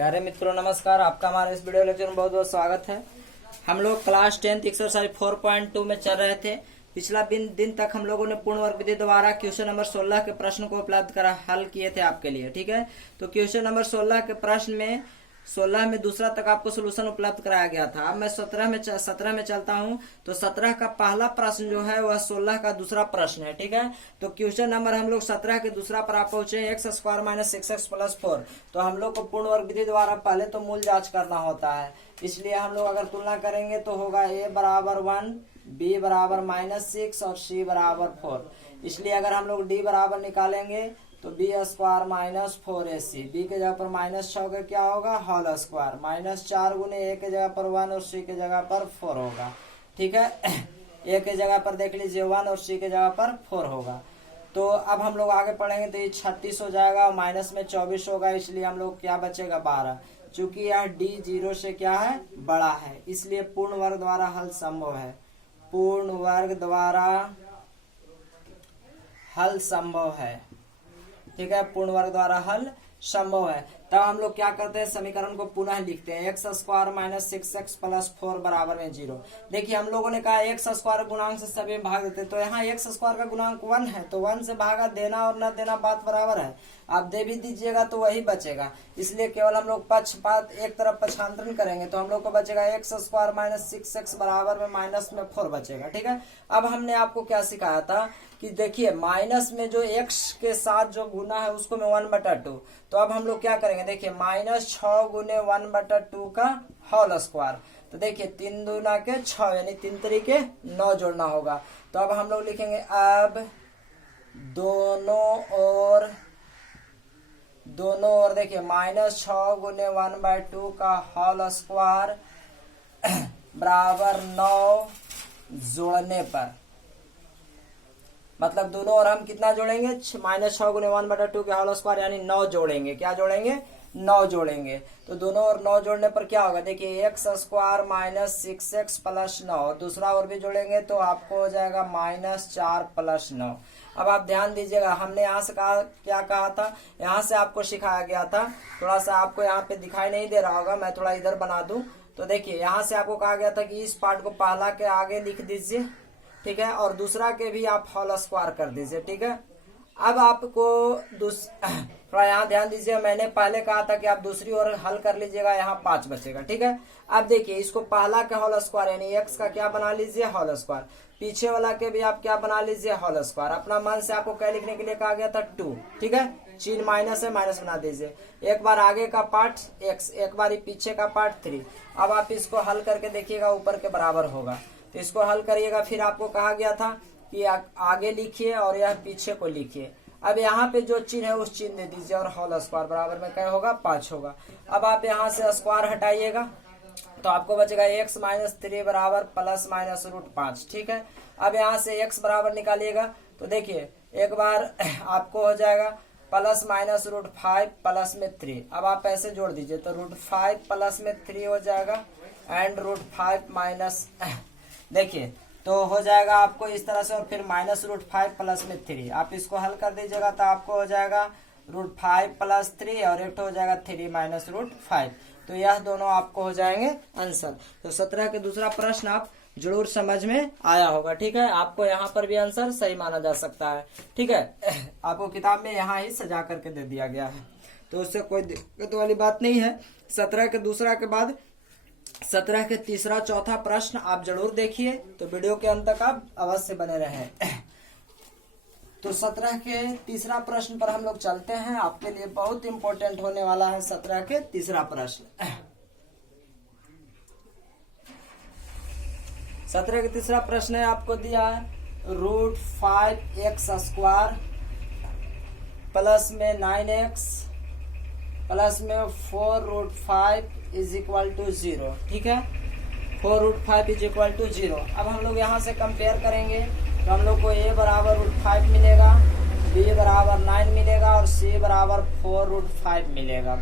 प्यारे मित्रों नमस्कार। आपका हमारे इस वीडियो लेक्चर में बहुत बहुत स्वागत है। हम लोग क्लास 10 एक्सरसाइज 4.2 में चल रहे थे। पिछला दिन तक हम लोगों ने पूर्ण वर्ग विधि द्वारा क्वेश्चन नंबर 16 के प्रश्न को उपलब्ध करा हल किए थे आपके लिए। ठीक है, तो क्वेश्चन नंबर 16 के प्रश्न में 16 में दूसरा तक आपको सोल्यूशन उपलब्ध कराया गया था। अब मैं 17 में चलता हूं। तो 17 का पहला प्रश्न जो है वह 16 का दूसरा प्रश्न है। ठीक है, तो क्वेश्चन नंबर हम लोग 17 के दूसरा पर आप पहुंचे x square minus 6x plus 4। तो हम लोग को पूर्ण वर्ग विधि द्वारा पहले तो मूल जांच करना होता है, इसलिए हम लोग अगर तुलना करेंगे तो होगा a बराबर 1, b बराबर -6 और c बराबर 4। इसलिए अगर हम लोग d बराबर निकालेंगे तो B square minus 4ac, B के जगह पर -6 का क्या होगा होल स्क्वायर, -4 गुने ए के जगह पर 1 और सी के जगह पर 4 होगा। ठीक है, ए के जगह पर देख लीजिए 1 और सी के जगह पर 4 होगा। तो अब हम लोग आगे पढ़ेंगे तो ये 36 हो जाएगा और माइनस में 24 होगा, इसलिए हम लोग क्या बचेगा 12। चूंकि यह डी 0 से क्या है बड़ा है, इसलिए पूर्ण वर्ग द्वारा हल संभव है। पूर्ण वर्ग द्वारा हल संभव है। ठीक है, पूर्ण वर्ग द्वारा हल संभव है। तब हम लोग क्या करते हैं, समीकरण को पुनः लिखते हैं। X square minus 6x plus 4 बराबर में 0। देखिए हम लोगों ने कहा एक्स स्क्वायर गुणांक से सभी में भाग देते, तो यहाँ एक्स स्क्वायर का गुणांक 1 है, तो 1 से भागा देना और न देना बात बराबर है। आप दे भी दीजिएगा तो वही बचेगा, इसलिए केवल हम लोग पक्षपात एक तरफ पक्षांतरण करेंगे तो हम लोग को बचेगा एक्स स्क्वायर माइनस 6x बराबर में माइनस में 4 बचेगा। ठीक है, अब हमने आपको क्या सिखाया था कि देखिए माइनस में जो x के साथ जो गुना है उसको में 1/2। तो अब हम लोग क्या करेंगे, देखिए -6 गुने 1/2 का होल स्क्वायर। तो देखिए 3 दूना के 6 यानी 3 तरीके 9 जोड़ना होगा। तो अब हम लोग लिखेंगे अब दोनों ओर देखिए -6 गुने 1/2 का होल स्क्वायर बराबर 9 जोड़ने पर, मतलब दोनों और हम कितना जोड़ेंगे -6 गुने 1/2 के होल स्क्वायर यानी 9 जोड़ेंगे। क्या जोड़ेंगे 9 जोड़ेंगे। तो दोनों और 9 जोड़ने पर क्या होगा, देखिए x square minus 6x plus 9, दूसरा और भी जोड़ेंगे तो आपको हो जाएगा -4 प्लस 9। अब आप ध्यान दीजिएगा, हमने यहाँ से क्या कहा था, यहाँ से आपको सिखाया गया था। थोड़ा सा आपको यहाँ पे दिखाई नहीं दे रहा होगा, मैं थोड़ा इधर बना दूं। तो देखिए यहाँ से आपको कहा गया था कि इस पार्ट को पहला के आगे लिख दीजिए। ठीक है, और दूसरा के भी आप होल स्क्वायर कर दीजिए। ठीक है, अब आपको थोड़ा यहाँ ध्यान दीजिए, मैंने पहले कहा था कि आप दूसरी ओर हल कर लीजिएगा, यहाँ 5 बचेगा। ठीक है, अब देखिए इसको पहला के होल स्क्वायर यानी x का क्या बना लीजिए होल स्क्वायर, पीछे वाला के भी आप क्या बना लीजिए होल स्क्वायर। अपना मन से आपको क्या लिखने के लिए कहा गया था 2। ठीक है, चिन्ह माइनस है, माइनस बना दीजिए। एक बार आगे का पार्ट x, एक बार पीछे का पार्ट 3। अब आप इसको हल करके देखिएगा ऊपर के बराबर होगा, तो इसको हल करिएगा। फिर आपको कहा गया था कि आगे लिखिए और यह पीछे को लिखिए। अब यहाँ पे जो चिन्ह है उस चिन्ह दे दीजिए और होल स्क्वायर बराबर में क्या होगा 5 होगा। अब आप यहाँ से स्क्वायर हटाइएगा तो आपको बचेगा x माइनस 3 बराबर प्लस माइनस √5। ठीक है, अब यहाँ से x बराबर निकालिएगा तो देखिए एक बार आपको हो जाएगा प्लस माइनस √5 प्लस में 3। अब आप ऐसे जोड़ दीजिए तो √5 प्लस में 3 हो जाएगा एंड √5 माइनस, देखिए तो हो जाएगा आपको इस तरह से, और फिर -√5 प्लस में 3। आप इसको हल कर दीजिएगा तो आपको हो जाएगा √5 प्लस 3 और एक हो जाएगा 3 माइनस √5। तो यह दोनों आपको हो जाएंगे आंसर। तो 17 के दूसरा प्रश्न आप जरूर समझ में आया होगा। ठीक है, आपको यहाँ पर भी आंसर सही माना जा सकता है। ठीक है, आपको किताब में यहाँ ही सजा करके दे दिया गया है, तो उससे कोई दिक्कत वाली बात नहीं है। 17 के दूसरा के बाद 17 के तीसरा चौथा प्रश्न आप जरूर देखिए, तो वीडियो के अंत तक आप अवश्य बने रहें। तो 17 के तीसरा प्रश्न पर हम लोग चलते हैं। आपके लिए बहुत इंपॉर्टेंट होने वाला है 17 के तीसरा प्रश्न। 17 के तीसरा प्रश्न है, आपको दिया है √5x स्क्वायर प्लस में 9x प्लस में 4√5 इज इक्वल टू 0। ठीक है, 4√5 इज इक्वल टू 0। अब हम लोग यहाँ से कंपेयर करेंगे तो हम लोग को a बराबर √5 मिलेगा, b बराबर 9 मिलेगा और c बराबर 4√5 मिलेगा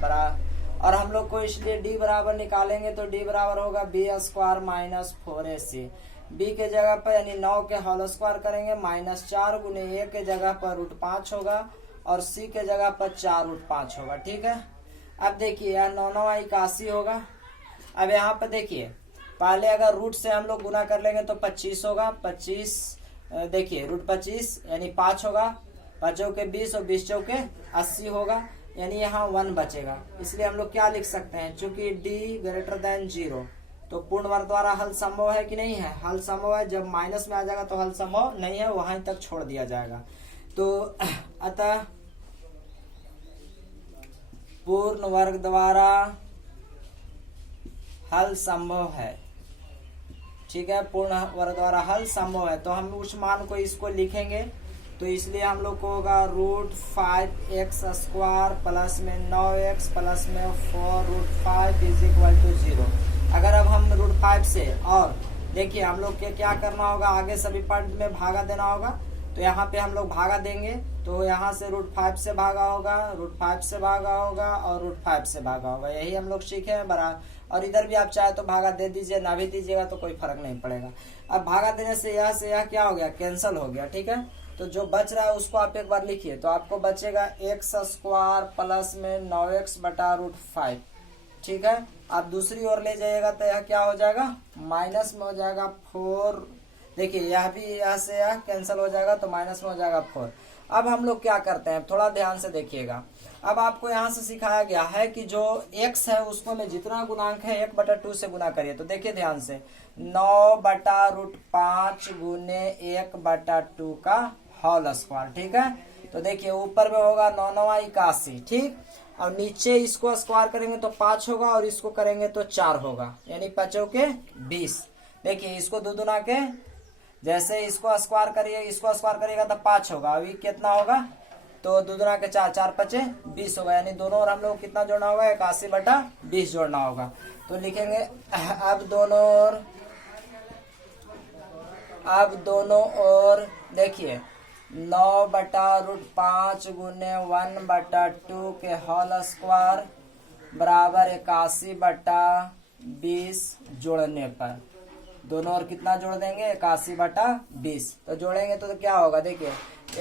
और हम लोग को इसलिए d बराबर निकालेंगे तो d बराबर होगा b square minus 4ac। b के जगह पर यानी 9 के होल स्क्वायर करेंगे -4 गुने a के जगह पर √5 होगा और c के जगह पर 4√5 होगा। ठीक है, अब देखिए यहाँ 9 9 81 होगा। अब यहाँ पर देखिए पहले अगर रूट से हम लोग गुना कर लेंगे तो 25 होगा। 25 देखिए रूट 25 यानी 5 होगा। 5 चौके 20 और 20 चौके 80 होगा, यानी यहाँ 1 बचेगा। इसलिए हम लोग क्या लिख सकते हैं, चूंकि d ग्रेटर देन 0 तो पूर्ण वर्ग द्वारा हल संभव है कि नहीं है? हल संभव है। जब माइनस में आ जाएगा तो हल संभव नहीं है, वहां तक छोड़ दिया जाएगा। तो अतः पूर्ण वर्ग द्वारा हल संभव है। ठीक है, पूर्ण वर्ग द्वारा हल संभव है। तो हम उस मान को इसको लिखेंगे, तो इसलिए हम लोग को होगा रूट 5x स्क्वायर प्लस में 9x प्लस में 4 रूट 5 इज इक्वल टू 0। अगर अब हम रूट 5 से, और देखिए हम लोग के क्या करना होगा, आगे सभी पॉइंट में भागा देना होगा। तो यहाँ पे हम लोग भागा देंगे, तो यहाँ से रूट 5 से भागा होगा, रूट 5 से भागा होगा और रूट 5 से भागा होगा। यही हम लोग सीखे हैं बराबर। और इधर भी आप चाहे तो भागा दे दीजिए, ना भी दीजिएगा तो कोई फर्क नहीं पड़ेगा। अब भागा देने से यह क्या हो गया, कैंसिल हो गया। ठीक है, तो जो बच रहा है उसको आप एक बार लिखिए। तो आपको बचेगा x स्क्वायर प्लस में 9x बटा रूट 5। ठीक है, आप दूसरी ओर ले जाइएगा तो यह क्या हो जाएगा, माइनस में हो जाएगा 4। देखिए यह भी यहाँ से यह कैंसिल हो जाएगा तो माइनस में हो जाएगा 4। अब हम लोग क्या करते हैं, थोड़ा ध्यान से देखिएगा। अब आपको यहाँ से सिखाया गया है कि जो x है उसको में जितना गुणांक है 1/2 से गुना करिए। तो देखिए ध्यान से 9 बटा रूट 5 गुने 1/2 का होल स्क्वायर। ठीक है, तो देखिए ऊपर में होगा 9 9 81। ठीक, और नीचे इसको स्क्वायर करेंगे तो 5 होगा और इसको करेंगे तो 4 होगा, यानी 5 चौके 20। देखिए इसको दो दुना के, जैसे इसको स्क्वायर करिए, इसको स्क्वायर करिएगा तो 5 होगा। अभी कितना होगा, तो दो दुना के 4, 4 5 20 होगा, यानी दोनों और हम लोग कितना जोड़ना होगा, 81/20 जोड़ना होगा। तो लिखेंगे अब दोनों और देखिए 9 बटा रूट 5 गुने 1/2 के होल स्क्वायर बराबर 81/20 जोड़ने पर दोनों और कितना जोड़ देंगे, 81/20। तो जोड़ेंगे तो क्या होगा, देखिए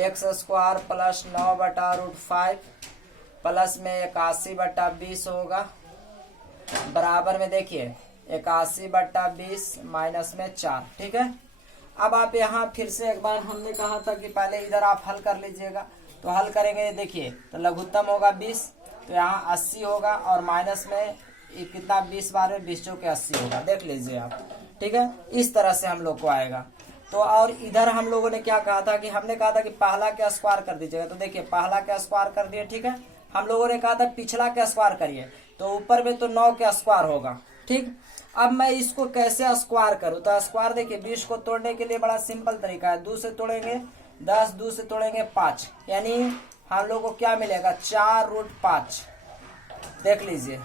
x स्क्वायर प्लस 9 बटा रूट 5 प्लस में 81/20 होगा, बराबर में देखिए 81/20 माइनस में 4। ठीक है, अब आप यहाँ फिर से एक बार, हमने कहा था कि पहले इधर आप हल कर लीजिएगा। तो हल करेंगे, देखिए तो लघुत्तम होगा 20, तो यहाँ 80 होगा और माइनस में कितना 20 बार 20 चौके 80 होगा। देख लीजिए आप। ठीक है, इस तरह से हम लोग को आएगा। तो और इधर हम लोगों ने क्या कहा था कि हमने कहा था कि पहला के स्क्वायर कर दीजिएगा। तो देखिए पहला के स्क्वायर कर दिए। ठीक है, हम लोगों ने कहा था पिछला के स्क्वायर करिए, तो ऊपर में तो 9 के स्क्वायर होगा। ठीक, अब मैं इसको कैसे स्क्वायर करूं, तो स्क्वायर देखिए 20 को तोड़ने के लिए बड़ा सिंपल तरीका है। 2 से तोड़ेंगे 10, 2 से तोड़ेंगे 5, यानी हम लोग को क्या मिलेगा, 4 रूट 5। देख लीजिए,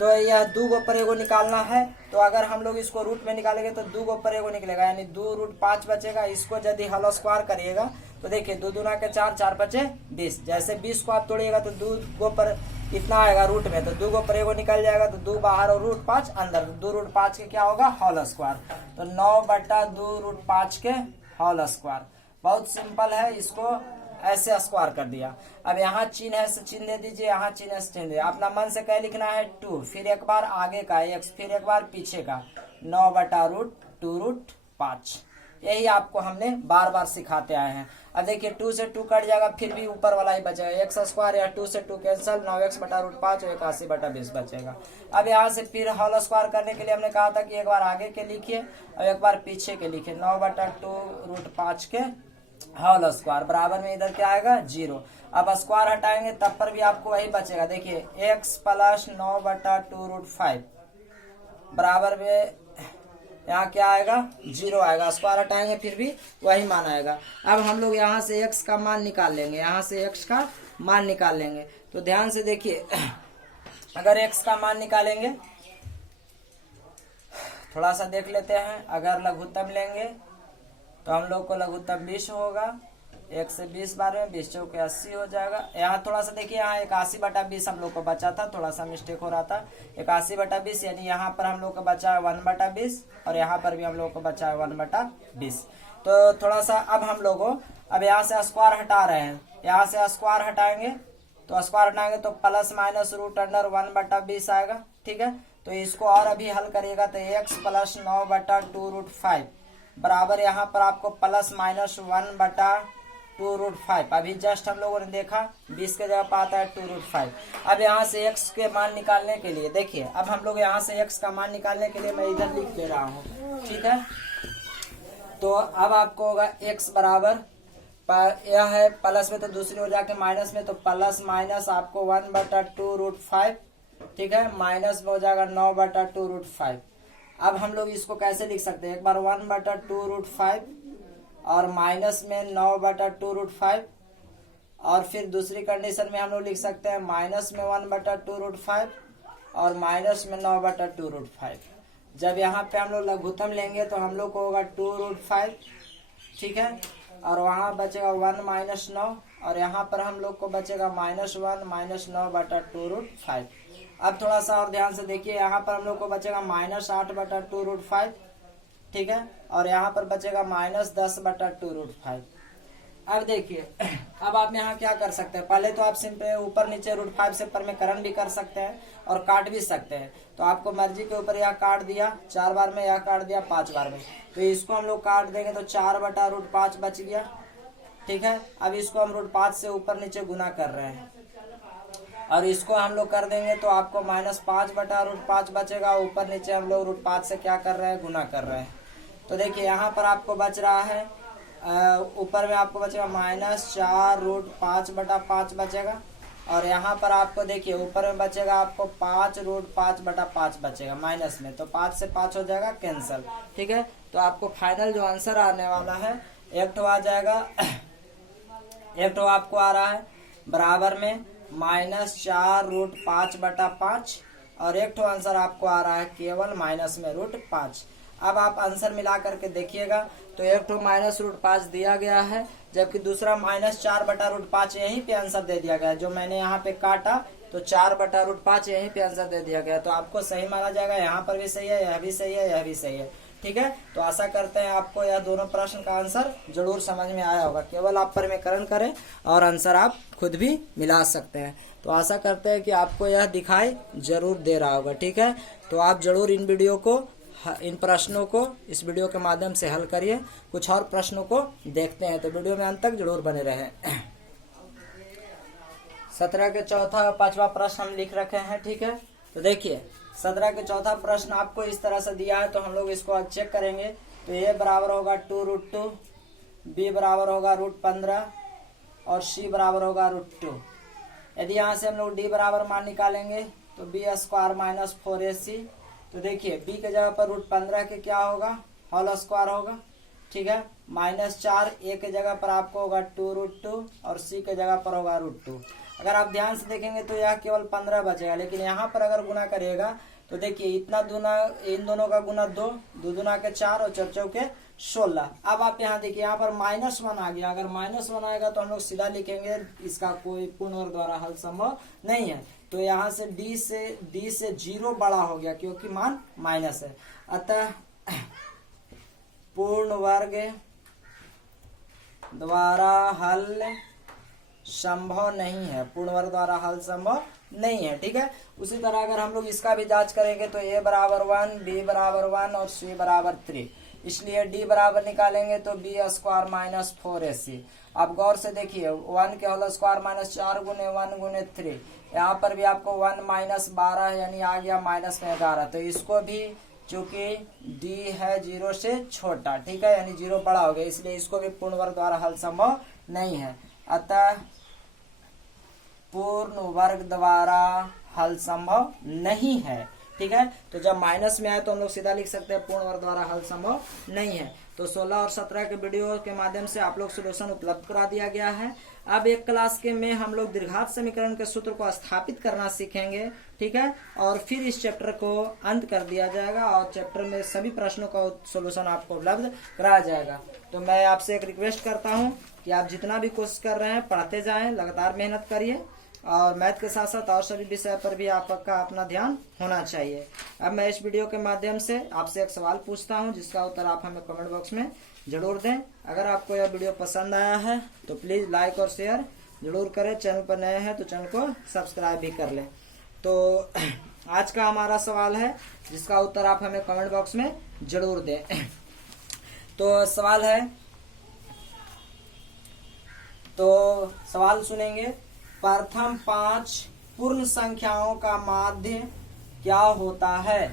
तो यह 2 को पर एगो निकालना है। तो अगर हम लोग इसको रूट में निकालेंगे तो 2 को पर एगो निकलेगा, यानी 2 रूट 5 बचेगा। इसको यदि होल स्क्वायर करिएगा तो देखिए 2 दूना के 4, 4 5 20। जैसे 20 को आप तोड़िएगा तो 2 को पर कितना आएगा रूट में, तो 2 को पर एगो निकल जाएगा, तो 2 बाहर और रूट 5 अंदर। 2 रूट 5 के क्या होगा, होल स्क्वायर। तो 9/2 रूट 5 के होल स्क्वायर। बहुत सिंपल है, इसको ऐसे स्क्वायर कर दिया। अब यहाँ चिन्ह है, चिन्ह दे दीजिए, यहाँ चिन्ह है, चिन्ह दे। अपना मन से क्या लिखना है, 2, फिर एक बार आगे का x, फिर एक बार पीछे का 9/2 रूट 5। यही आपको हमने बार बार सिखाते आए हैं। अब देखिए 2 से 2 कट जाएगा, फिर भी ऊपर वाला ही बचेगा x स्क्वायर, या 2 से 2 कैंसिल, 9x बटा रूट 5 और 81/20 बचेगा। अब यहाँ से फिर होल स्क्वायर करने के लिए हमने कहा था कि एक बार आगे के लिखिए और एक बार पीछे के लिखिए। 9/2 रूट 5 के होल स्क्वायर बराबर में इधर क्या आएगा, 0। अब स्क्वायर हटाएंगे तब पर भी आपको वही बचेगा। देखिए x प्लस 9/2 रूट 5 बराबर में यहाँ क्या आएगा, 0 आएगा। स्क्वायर हटाएंगे फिर भी वही मान आएगा। अब हम लोग यहाँ से x का मान निकाल लेंगे, यहाँ से x का मान निकाल लेंगे। तो ध्यान से देखिए, अगर x का मान निकालेंगे, थोड़ा सा देख लेते हैं। अगर लघुत्तम लेंगे तो हम लोग को लघुत्तम 20 होगा। 1 से 20 बार में 20 चौके 80 हो जाएगा। यहाँ थोड़ा सा देखिए, यहाँ 81/20 हम लोग को बचा था, थोड़ा सा मिस्टेक हो रहा था। 81/20 यानी यहाँ पर हम लोग को बचा है 1/20 और यहाँ पर भी हम लोग को बचा है 1/20। तो थोड़ा सा अब हम लोगों अब यहाँ से स्क्वायर हटा रहे हैं, यहाँ से स्क्वायर हटाएंगे तो स्क्वायर हटाएंगे तो प्लस माइनस रूट अंडर 1/20 आएगा। ठीक है, तो इसको और अभी हल करिएगा तो x प्लस 9/2√5 बराबर यहाँ पर आपको प्लस माइनस 1/2√5। अभी जस्ट हम लोगों ने देखा 20 के जगह पर आता है 2√5। अब यहाँ से x के मान निकालने के लिए देखिए, अब हम लोग यहाँ से x का मान निकालने के लिए मैं इधर लिख दे रहा हूँ। ठीक है, तो अब आपको होगा x बराबर यह है प्लस में तो दूसरी ओर जाके माइनस में, तो प्लस माइनस आपको 1/2√5। ठीक है, माइनस में हो जाएगा 9/2√5। अब हम लोग इसको कैसे लिख सकते हैं, एक बार 1/2√5 और माइनस में 9/2√5 और फिर दूसरी कंडीशन में हम लोग लिख सकते हैं माइनस में 1/2√5 और माइनस में 9/2√5। जब यहाँ पे हम लोग लघुत्तम लेंगे तो हम लोग को होगा 2√5। ठीक है, और वहां बचेगा 1 माइनस 9 और यहाँ पर हम लोग को बचेगा -1 माइनस 9/2√5। अब थोड़ा सा और ध्यान से देखिए, यहाँ पर हम लोग को बचेगा -8/2√5। ठीक है, और यहाँ पर बचेगा -10/2√5। अब देखिए, अब आप यहाँ क्या कर सकते हैं, पहले तो आप सिंपल ऊपर नीचे √5 से परमेकरण भी कर सकते हैं और काट भी सकते हैं। तो आपको मर्जी के ऊपर यह काट दिया 4 बार में, यह काट दिया 5 बार में, तो इसको हम लोग काट देंगे तो 4/√5 बच गया। ठीक है, अब इसको हम √5 से ऊपर नीचे गुना कर रहे हैं और इसको हम लोग कर देंगे तो आपको -5/√5 बचेगा। ऊपर नीचे हम लोग √5 से क्या कर रहे हैं, गुना कर रहे हैं। तो देखिए यहाँ पर आपको बच रहा है, ऊपर में आपको बचेगा -4√5/5 बचेगा और यहाँ पर आपको देखिए ऊपर में बचेगा आपको 5√5/5 बचेगा माइनस में, तो 5 से 5 हो जाएगा कैंसल। ठीक है, तो आपको फाइनल जो आंसर आने वाला है एक तो आ जाएगा, एक तो आपको आ रहा है बराबर में -4√5/5 और एक तो आंसर आपको आ रहा है केवल माइनस में √5। अब आप आंसर मिला करके देखिएगा तो एक तो -√5 दिया गया है, जबकि दूसरा -4/√5 यहीं पे आंसर दे दिया गया है। जो मैंने यहाँ पे काटा तो 4/√5 यहीं पे आंसर दे दिया गया, तो आपको सही माना जाएगा। यहाँ पर भी सही है, यह भी सही है, यह भी सही है। ठीक है, तो आशा करते हैं आपको यह दोनों प्रश्न का आंसर जरूर समझ में आया होगा। केवल आप परमेकरण करें और आंसर आप खुद भी मिला सकते हैं। तो आशा करते हैं कि आपको यह दिखाई जरूर दे रहा होगा। ठीक है, तो आप जरूर इन प्रश्नों को इस वीडियो के माध्यम से हल करिए। कुछ और प्रश्नों को देखते हैं, तो वीडियो में अंत तक जरूर बने रहें। 17 के चौथा और 5वां प्रश्न हम लिख रखे हैं। ठीक है, तो देखिए 17 के चौथा प्रश्न आपको इस तरह से दिया है, तो हम लोग इसको चेक करेंगे। तो ए बराबर होगा 2√2, बी बराबर होगा √15 और सी बराबर होगा √2। यदि यहाँ से हम लोग डी बराबर मान निकालेंगे तो b² - 4ac। तो देखिए b के जगह पर √15 के क्या होगा, होल स्क्वायर होगा। ठीक है, -4, a के जगह पर आपको होगा 2√2 और c के जगह पर होगा √2। अगर आप ध्यान से देखेंगे तो यह केवल 15 बचेगा, लेकिन यहाँ पर अगर गुना करिएगा तो देखिए इतना दूना, इन दोनों का गुना 2, 2 दूना के 4 और 4 चौके 16। अब आप यहाँ देखिए यहाँ पर -1 आ गया। अगर -1 आएगा तो हम लोग सीधा लिखेंगे, इसका कोई पूर्ण वर्ग द्वारा हल संभव नहीं है। तो यहाँ से d से 0 बड़ा हो गया क्योंकि मान माइनस है, अतः पूर्ण वर्ग द्वारा हल संभव नहीं है, पूर्ण वर्ग द्वारा हल संभव नहीं है। ठीक है, उसी तरह अगर हम लोग इसका भी जांच करेंगे तो a बराबर 1, b बराबर 1 और c बराबर 3, इसलिए d बराबर निकालेंगे तो b² - 4ac। आप गौर से देखिए 1 के होल स्क्वायर -4 गुने 1 गुने 3, यहाँ पर भी आपको 1 -12 यानी आ गया -11। तो इसको भी चूंकि d है 0 से छोटा, ठीक है, यानी 0 बड़ा हो गया, इसलिए इसको भी पूर्ण वर्ग द्वारा हल संभव नहीं है। अतः पूर्ण वर्ग द्वारा हल संभव नहीं है। ठीक है, तो जब माइनस में आए तो हम लोग सीधा लिख सकते हैं पूर्ण वर्ग द्वारा हल संभव नहीं है। तो 16 और 17 के वीडियो के माध्यम से आप लोग सोल्यूशन उपलब्ध करा दिया गया है। अब एक क्लास के में हम लोग द्विघात समीकरण के सूत्र को स्थापित करना सीखेंगे। ठीक है, और फिर इस चैप्टर को अंत कर दिया जाएगा और चैप्टर में सभी प्रश्नों का सोल्यूशन आपको उपलब्ध कराया जाएगा। तो मैं आपसे एक रिक्वेस्ट करता हूँ कि आप जितना भी कोशिश कर रहे हैं पढ़ते जाएं, लगातार मेहनत करिए और मैथ के साथ साथ और सभी विषय पर भी आपका अपना ध्यान होना चाहिए। अब मैं इस वीडियो के माध्यम से आपसे एक सवाल पूछता हूं, जिसका उत्तर आप हमें कमेंट बॉक्स में जरूर दें। अगर आपको यह वीडियो पसंद आया है तो प्लीज लाइक और शेयर जरूर करें। चैनल पर नए हैं तो चैनल को सब्सक्राइब भी कर लें। तो आज का हमारा सवाल है जिसका उत्तर आप हमें कमेंट बॉक्स में जरूर दें। तो सवाल सुनेंगे। प्रथम 5 पूर्ण संख्याओं का माध्य क्या होता है?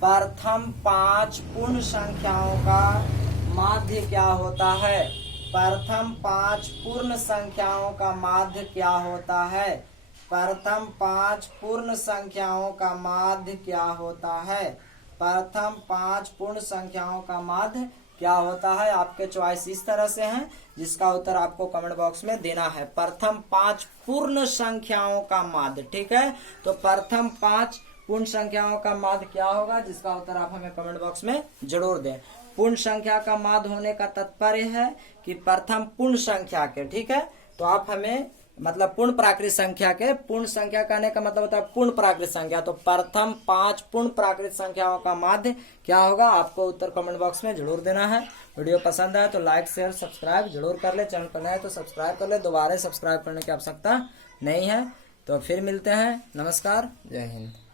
प्रथम 5 पूर्ण संख्याओं का माध्य क्या होता है? प्रथम 5 पूर्ण संख्याओं का माध्य क्या होता है? प्रथम 5 पूर्ण संख्याओं का माध्य क्या होता है? प्रथम 5 पूर्ण संख्याओं का माध्य क्या होता है? आपके चॉइस इस तरह से हैं जिसका उत्तर आपको कमेंट बॉक्स में देना है। प्रथम 5 पूर्ण संख्याओं का माध्य, ठीक है। तो प्रथम 5 पूर्ण संख्याओं का माध्य क्या होगा, जिसका उत्तर आप हमें कमेंट बॉक्स में जरूर दें। पूर्ण संख्या का माध्य होने का तात्पर्य है कि प्रथम पूर्ण संख्या के, ठीक है। तो आप हमें मतलब पूर्ण प्राकृत संख्या के, पूर्ण संख्या कहने का मतलब होता है पूर्ण प्राकृत संख्या। तो प्रथम 5 पूर्ण प्राकृत संख्याओं का माध्य क्या होगा, आपको उत्तर कमेंट बॉक्स में जरूर देना है। वीडियो पसंद आए तो लाइक शेयर सब्सक्राइब जरूर कर ले। चैनल पर नए तो सब्सक्राइब कर ले, दोबारा सब्सक्राइब करने की आवश्यकता नहीं है। तो फिर मिलते हैं। नमस्कार, जय हिंद।